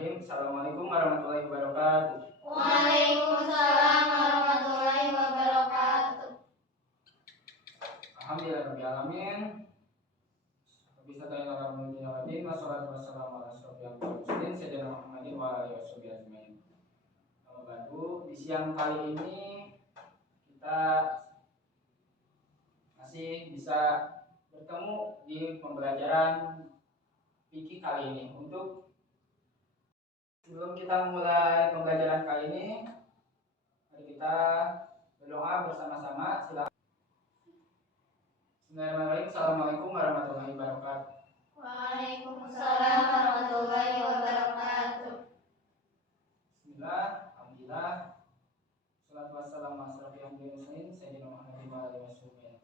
Bismillahirrahmanirrahim. Assalamualaikum warahmatullahi wabarakatuh. Waalaikumsalam warahmatullahi wabarakatuh. Alhamdulillahirabbil alamin. Bisa tanya kamu Alhamdulillah wassalatu wassalamu ala asyrofil mursalin sayyidina Muhammadin wa alihi washabihi ajmain. Di siang kali ini kita masih bisa bertemu di pembelajaran fikih kali ini. Sebelum kita mulai pembelajaran kali ini, mari kita berdoa bersama-sama. Silakan. Bismillahirrahmanirrahim. Assalamualaikum warahmatullahi wabarakatuh. Waalaikumsalam warahmatullahi wabarakatuh. Bismillah, alhamdulillah. Salatu wassalamu ala asyrofil mursalin sayyidina Muhammadin wa alihi washabihi.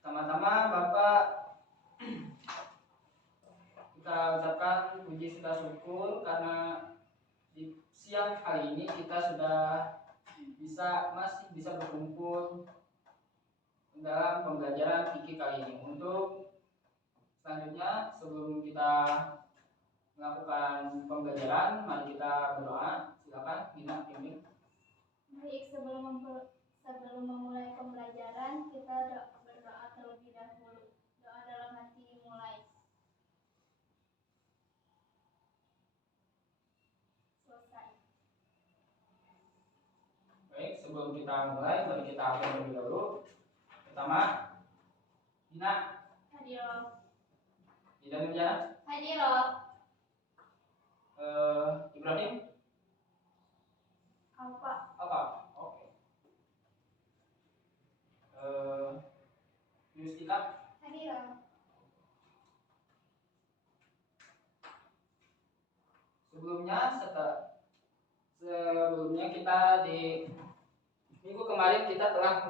Pertama-tama Bapak kita ucapkan puji serta syukur karena di siang hari ini kita sudah masih bisa berkumpul dalam pembelajaran fikih kali ini. Untuk selanjutnya, sebelum kita melakukan pembelajaran, mari kita berdoa. Silakan Dina pimpin. Baik, sebelum memulai pembelajaran kita berdoa terlebih dahulu. Doa dalam hati mulai. Selesai. Baik, sebelum kita mulai, mari kita absen terlebih dahulu. Pertama, Dina. Hadiroh. Dina Nurjana. Hadiroh. Ibrahim. Apa? Oke. Yustika. Hadiroh. Sebelumnya kita di minggu kemarin kita telah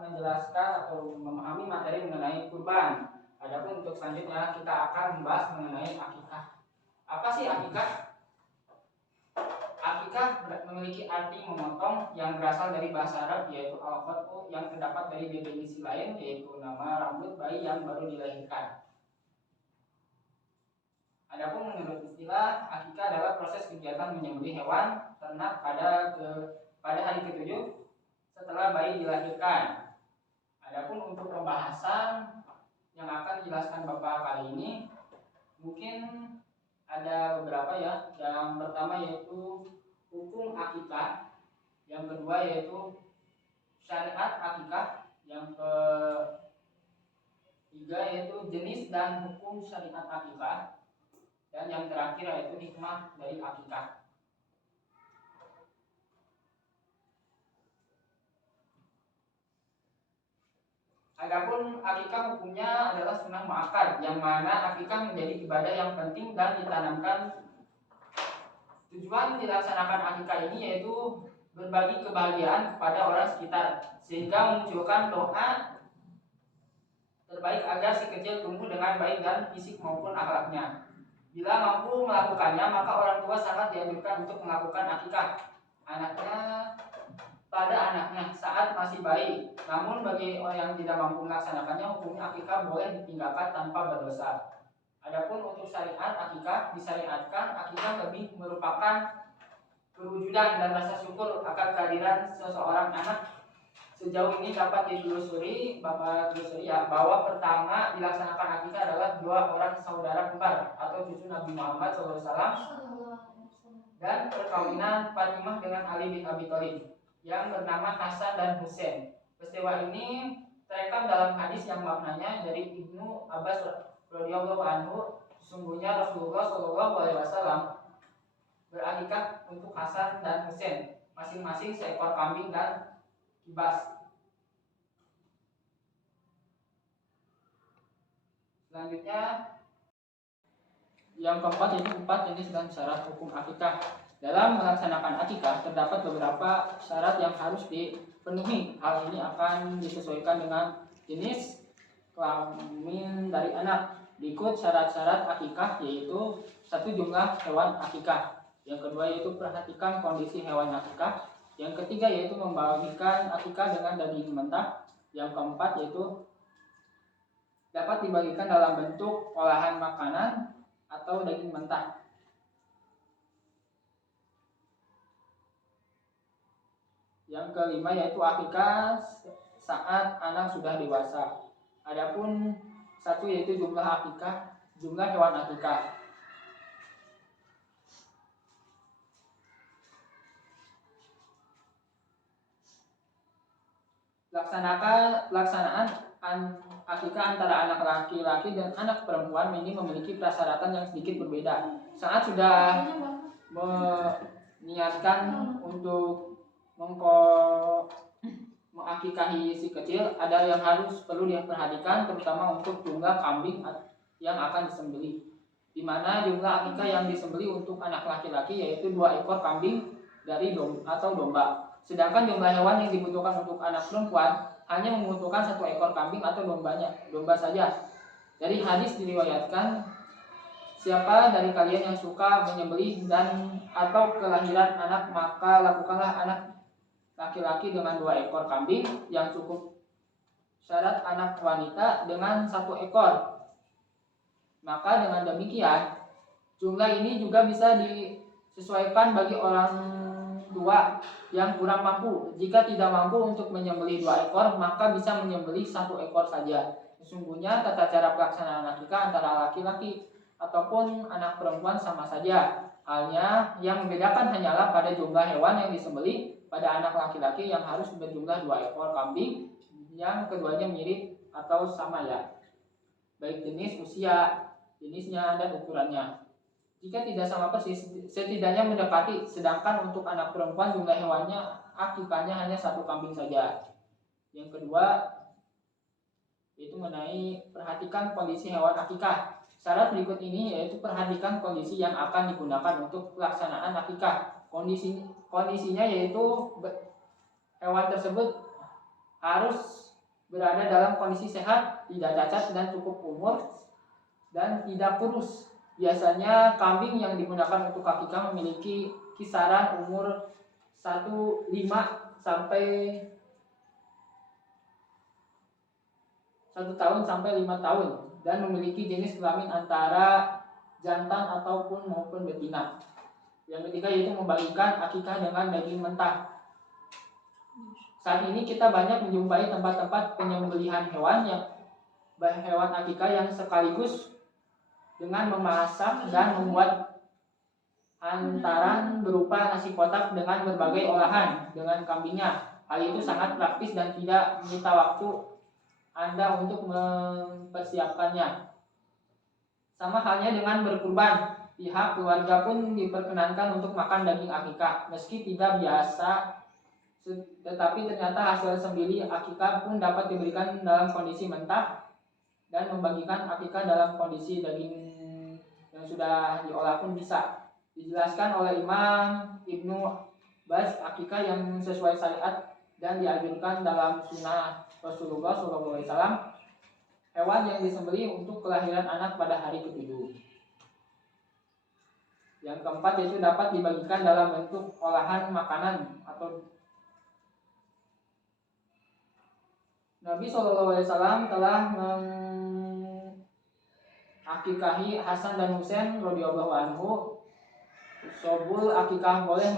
menjelaskan atau memahami materi mengenai kurban. Adapun untuk selanjutnya kita akan membahas mengenai akikah. Apa sih akikah? Akikah memiliki arti memotong yang berasal dari bahasa Arab yaitu al-qat'u, yang terdapat dari definisi lain yaitu nama rambut bayi yang baru dilahirkan. Adapun menurut istilah, akikah adalah proses kegiatan menyembelih hewan ternak pada hari ke-7 setelah bayi dilahirkan. Adapun untuk pembahasan yang akan dijelaskan Bapak kali ini, mungkin ada beberapa ya. Yang pertama yaitu hukum akikah, yang kedua yaitu syariat akikah, yang ketiga yaitu jenis dan hukum syariat akikah, dan yang terakhir yaitu hikmah dari akikah. Adapun akikah hukumnya adalah sunnah muakkad, yang mana akikah menjadi ibadah yang penting dan ditanamkan. Tujuan dilaksanakan akikah ini yaitu berbagi kebahagiaan kepada orang sekitar, sehingga memunculkan doa terbaik agar si kecil tumbuh dengan baik dan fisik maupun akhlaknya. Bila mampu melakukannya, maka orang tua sangat dianjurkan untuk melakukan akikah pada anaknya saat masih bayi. Namun bagi orang yang tidak mampu melaksanakannya, hukumnya akikah boleh ditinggalkan tanpa berdosa. Adapun untuk syariat akikah, disyariatkan akikah lebih merupakan perwujudan dan rasa syukur akan kehadiran seseorang anak. Sejauh ini dapat ditelusuri bahwa pertama dilaksanakan akikah adalah dua orang saudara kembar atau cucu Nabi Muhammad SAW dan perkawinan Fatimah dengan Ali bin Abi Thalib yang bernama Hasan dan Husain. Peristiwa ini terekam dalam hadis yang maknanya dari Ibnu Abbas radhiyallahu anhu, sesungguhnya Rasulullah SAW berakikah untuk Hasan dan Husain, masing-masing seekor kambing dan kibas. Selanjutnya yang keempat yaitu 4 jenis dan syarat hukum akikah. Dalam melaksanakan akikah terdapat beberapa syarat yang harus dipenuhi. Hal ini akan disesuaikan dengan jenis kelamin dari anak. Berikut syarat-syarat akikah, yaitu 1. Jumlah hewan akikah. Yang kedua yaitu perhatikan kondisi hewan akikah. Yang ketiga yaitu membagikan akikah dengan daging mentah. Yang keempat yaitu dapat dibagikan dalam bentuk olahan makanan atau daging mentah. Yang kelima yaitu akikah saat anak sudah dewasa. Adapun satu yaitu jumlah hewan akikah. Pelaksanaan akikah antara anak laki-laki dan anak perempuan ini memiliki persyaratan yang sedikit berbeda. Saat sudah meniatkan untuk mengakikahi si kecil, ada yang perlu diperhatikan, terutama untuk jumlah kambing yang akan disembelih. Di mana jumlah akikah yang disembelih untuk anak laki-laki yaitu 2 ekor kambing dari domba. Sedangkan jumlah hewan yang dibutuhkan untuk anak perempuan hanya membutuhkan 1 ekor kambing atau domba saja. Dari hadis diriwayatkan, siapa dari kalian yang suka menyembelih atau kelahiran anak, maka lakukanlah anak laki-laki dengan 2 ekor kambing yang cukup. Syarat anak wanita dengan 1 ekor. Maka dengan demikian jumlah ini juga bisa disesuaikan bagi orang tua yang kurang mampu. Jika tidak mampu untuk menyembelih 2 ekor, maka bisa menyembelih 1 ekor saja. Sesungguhnya tata cara pelaksanaan akikah antara laki-laki ataupun anak perempuan sama saja. Halnya yang membedakan hanyalah pada jumlah hewan yang disembelih. Pada anak laki-laki yang harus berjumlah 2 ekor kambing, yang keduanya mirip atau sama ya, baik jenis, usia, jenisnya, dan ukurannya. Jika tidak sama persis, setidaknya mendekati. Sedangkan untuk anak perempuan jumlah hewannya akikahnya hanya 1 kambing saja. Yang kedua yaitu mengenai perhatikan kondisi hewan akikah. Syarat berikut ini yaitu perhatikan kondisi yang akan digunakan untuk pelaksanaan akikah. Kondisinya yaitu hewan tersebut harus berada dalam kondisi sehat, tidak cacat dan cukup umur, dan tidak kurus. Biasanya kambing yang digunakan untuk akikah memiliki kisaran umur 1 tahun sampai 5 tahun dan memiliki jenis kelamin antara jantan maupun betina. Yang ketiga yaitu membagikan akikah dengan daging mentah. Saat ini kita banyak menjumpai tempat-tempat penyembelihan hewan akikah yang sekaligus dengan memasak dan membuat hantaran berupa nasi kotak dengan berbagai olahan dengan kambingnya. Hal itu sangat praktis dan tidak menyita waktu Anda untuk mempersiapkannya. Sama halnya dengan berkurban, pihak keluarga pun diperkenankan untuk makan daging akikah. Meski tidak biasa, tetapi ternyata hasil sembelih akikah pun dapat diberikan dalam kondisi mentah, dan membagikan akikah dalam kondisi daging yang sudah diolah pun bisa. Dijelaskan oleh Imam Ibnu Baz, akikah yang sesuai syariat dan dianjurkan dalam sunnah Rasulullah SAW, hewan yang disembelih untuk kelahiran anak pada hari ke-7. Yang keempat yaitu dapat dibagikan dalam bentuk olahan makanan atau Nabi SAW telah mengakikahi Hasan dan Husain radhiyallahu anhu. Sobul akikah boleh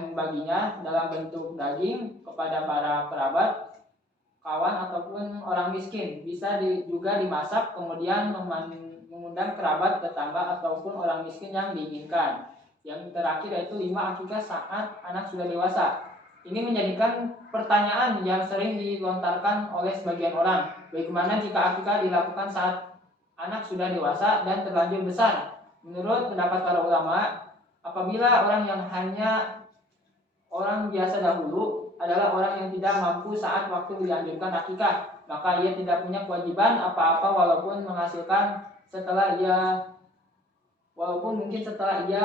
membaginya dalam bentuk daging kepada para kerabat, kawan ataupun orang miskin. Bisa juga dimasak kemudian mengundang kerabat, tetangga ataupun orang miskin yang diinginkan. Yang terakhir yaitu 5 akikah saat anak sudah dewasa. Ini menjadikan pertanyaan yang sering dilontarkan oleh sebagian orang. Bagaimana jika akikah dilakukan saat anak sudah dewasa dan terlanjur besar? Menurut pendapat para ulama, apabila orang yang hanya orang biasa dahulu adalah orang yang tidak mampu saat waktu dianjurkan akikah, maka ia tidak punya kewajiban apa-apa walaupun mungkin setelah ia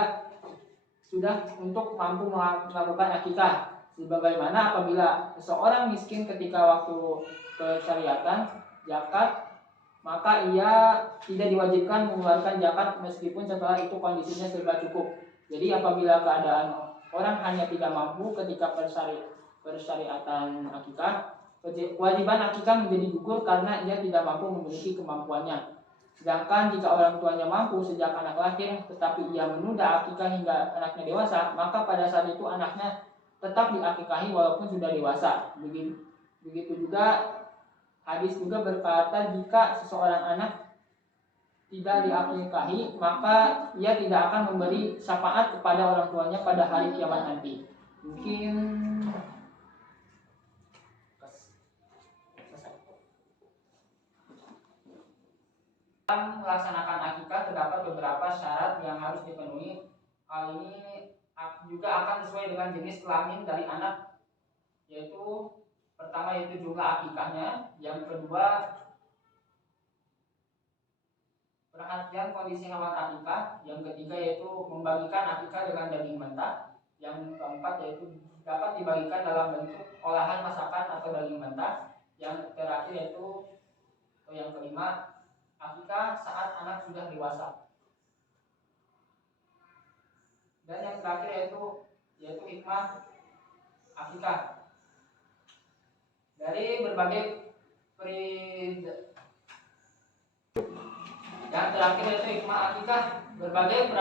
sudah untuk mampu melakukan akikah. Sebagaimana apabila seseorang miskin ketika waktu kesyariatan zakat, maka ia tidak diwajibkan mengeluarkan zakat meskipun setelah itu kondisinya serba cukup. Jadi apabila keadaan orang hanya tidak mampu ketika persyariatan akikah, kewajiban akikah menjadi gugur karena ia tidak mampu memiliki kemampuannya. Sedangkan jika orang tuanya mampu sejak anak lahir, tetapi ia menunda akikah hingga anaknya dewasa, maka pada saat itu anaknya tetap diakikahi walaupun sudah dewasa. Begitu juga hadis juga berkata jika seseorang anak tidak diakikahi, maka ia tidak akan memberi syafaat kepada orang tuanya pada hari kiamat nanti. Mungkin dalam melaksanakan akikah terdapat beberapa syarat yang harus dipenuhi. Hal ini juga akan sesuai dengan jenis kelamin dari anak, yaitu pertama yaitu jumlah akikahnya, yang kedua perhatian kondisi hewan akikah, yang ketiga yaitu membagikan akikah dengan daging mentah, yang keempat yaitu dapat dibagikan dalam bentuk olahan masakan atau daging mentah, yang terakhir yaitu yang kelima akikah saat anak sudah dewasa, dan yang terakhir yaitu hikmah akikah. Dari berbagai yang terakhir yaitu hikmah akikah, berbagai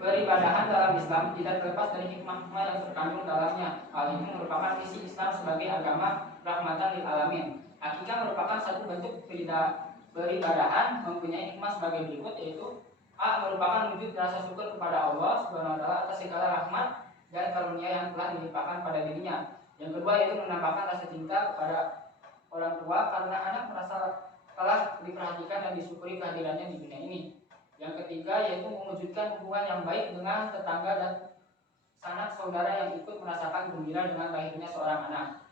peribadahan dalam Islam tidak terlepas dari hikmah-hikmah yang terkandung dalamnya. Hal ini merupakan misi Islam sebagai agama rahmatan lil alamin. Akikah merupakan satu bentuk peribadahan mempunyai hikmah sebagai berikut, yaitu A. Merupakan wujud rasa syukur kepada Allah Subhanahu wa taala atas segala rahmat dan karunia yang telah dilimpahkan pada dirinya. Yang kedua yaitu menambahkan rasa cinta kepada orang tua karena anak merasa telah diperhatikan dan disyukuri kehadirannya di dunia ini. Yang ketiga yaitu mewujudkan hubungan yang baik dengan tetangga dan sanak saudara yang ikut merasakan gembira dengan lahirnya seorang anak.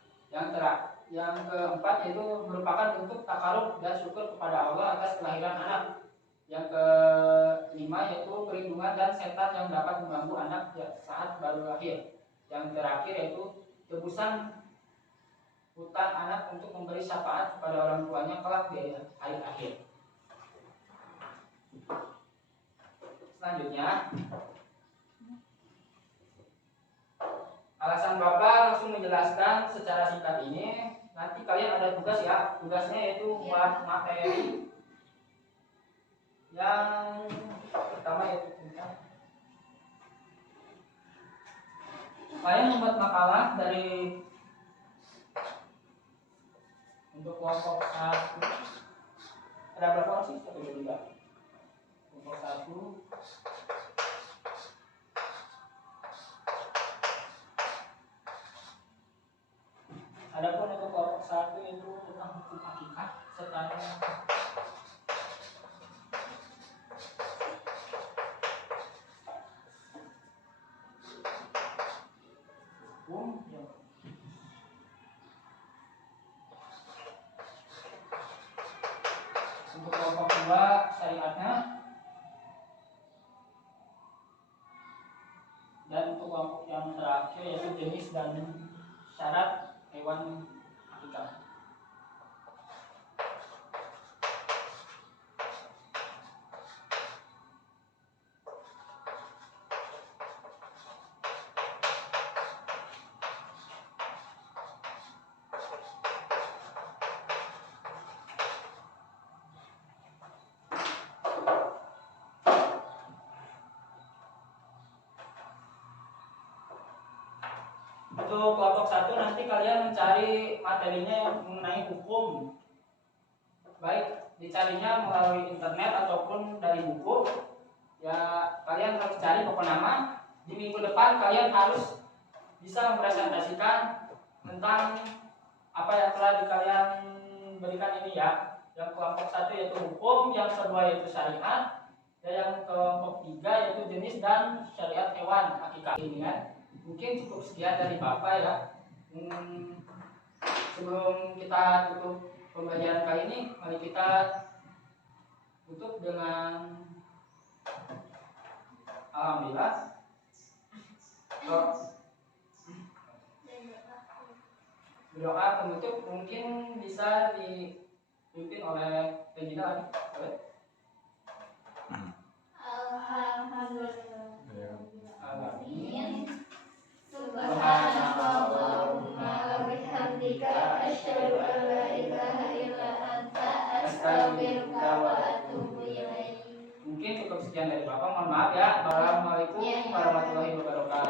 Yang keempat yaitu merupakan bentuk takarub dan syukur kepada Allah atas kelahiran anak. Yang kelima yaitu perlindungan dan setan yang dapat mengganggu anak saat baru lahir. Yang terakhir yaitu tebusan hutang anak untuk memberi syafaat kepada orang tuanya kelak di hari akhir. Selanjutnya, alasan Bapak langsung menjelaskan secara singkat ini. Nanti kalian ada tugas ya. Tugasnya yaitu buat materi yang pertama yaitu tentang kalian membuat makalah dari untuk kelompok 1. Ada berapa orang sih? 1, 2, 3. Kelompok 1. Adapun untuk kelompok 1 itu tentang hukum akikah serta hukum yang untuk kelompok 2 syariatnya, dan untuk kelompok yang terakhir yaitu jenis dan syarat hewan akikah. Untuk kelompok 1 nanti kalian mencari materinya yang mengenai hukum, baik dicarinya melalui internet ataupun dari buku. Ya kalian harus cari pokok nama. Di minggu depan kalian harus bisa mempresentasikan tentang apa yang telah kalian berikan ini ya. Yang kelompok 1 yaitu hukum, yang kedua yaitu syariat, dan yang kelompok 3 yaitu jenis dan syariat hewan akikah ini kan. Mungkin cukup sekian dari Bapak ya. Sebelum kita tutup pembelajaran kali ini, mari kita tutup dengan alhamdulillah. Doa penutup mungkin bisa dipimpin oleh Regina. Alhamdulillah. Subhanallahumma wa bihamdika asyhadu an la ilaha illa anta astaghfiruka wa atubu sekian dari Bapak, mohon maaf ya. Assalamualaikum Iya. warahmatullahi wabarakatuh.